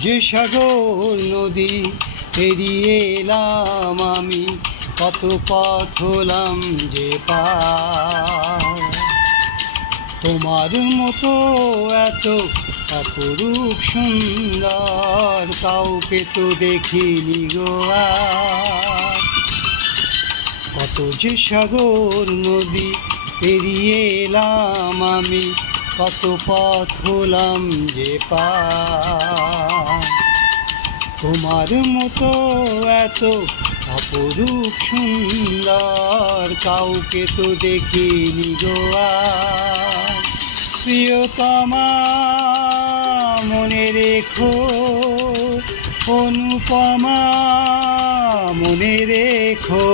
যে সাগর নদী পেরিয়ে এলাম আমি, কত পথ হলাম যে পার। তোমার মতো এত অপরূপ সুন্দর কাউকে তো দেখিনি গো আর। কত যে সাগর নদী পেরিয়ে এলাম আমি, কত পথ হলাম যে পার। তোমার মতো এত অপরূপ সুন্দর কাউকে তো দেখিনি গো আর। প্রিয়তমা মনে রেখো, অনুপমা মনে রেখো।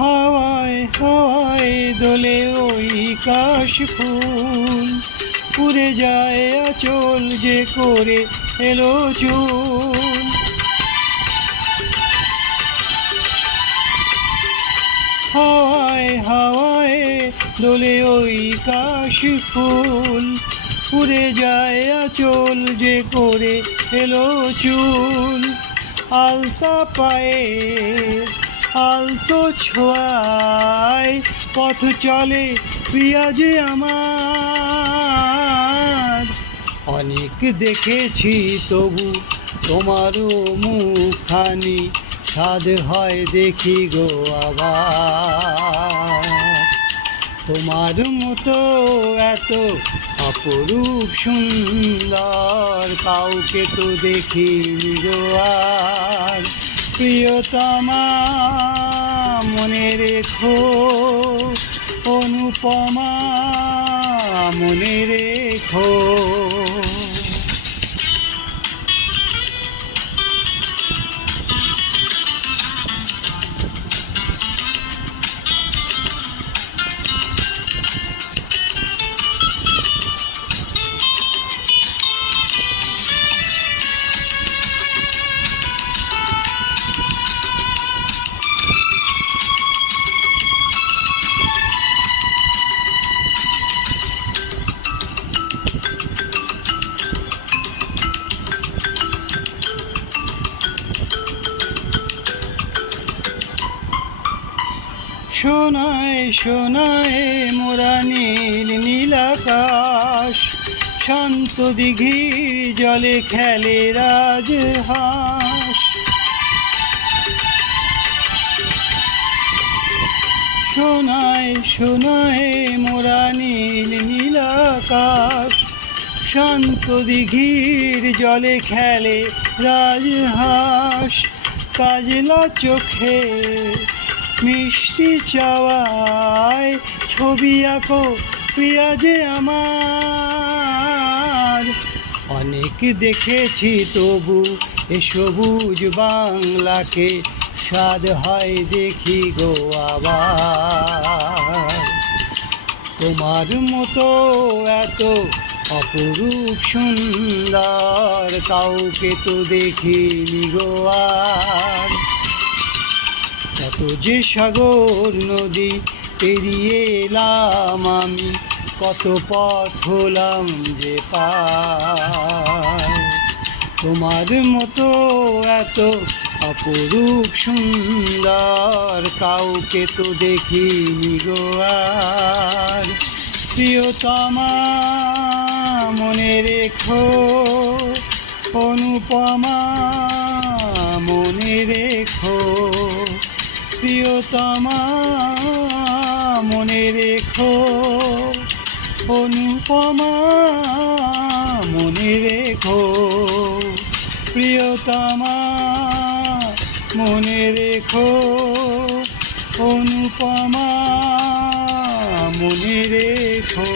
হাওয়ায় হাওয়ায় দোলে ওই কাশ ফুল, উড়ে যায় আঁচল যে করে এলো চুল। হাওয়ায় হাওয়ায় দোলে ওই কাশ ফুল, উড়ে যায় আঁচল যে করে এলো চুল। আলতা পায়ে আলতো ছোঁয়ায় পথ চলে প্রিয়া যে আমার। অনেক দেখেছি তবু তোমারও মুখখানি, স্বাদ হয় দেখি গো আবার। তোমার মতো এত অপরূপ সুন্দর কাউকে তো দেখিনি গো আর। প্রিয়তমা মনে রেখো, অনুপমা মনে রেখো। সোনায় সোনায় মোরা নীল নীলাকাশ, শান্ত দিঘির জলে খেলে রাজহাঁস। সোনায় সোনায় মোরা নীল নীলাকাশ, শান্ত দিঘির জলে খেলে রাজহাঁস। কাজলা চোখে মিষ্টি চাওয়ায় ছবি আঁকো প্রিয়া যে আমার। অনেক দেখেছি তবু এ সবুজ বাংলাকে, স্বাদ হয় দেখি গো আবার। তোমার মতো এত অপরূপ সুন্দর কাউকে তো দেখিনি গো আর। কত যে সাগর নদী পেরিয়ে এলাম আমি, কত পথ হলাম যে পার। তোমার মতো এত অপরূপ সুন্দর কাউকে তো দেখিনি গো আর। প্রিয়তমা মনে রেখো, অনুপমা মনে রেখো। প্রিয়তমা মনে রেখো, অনুপমা মনে রেখো। প্রিয়তমা মনে রেখো, অনুপমা মনে রেখো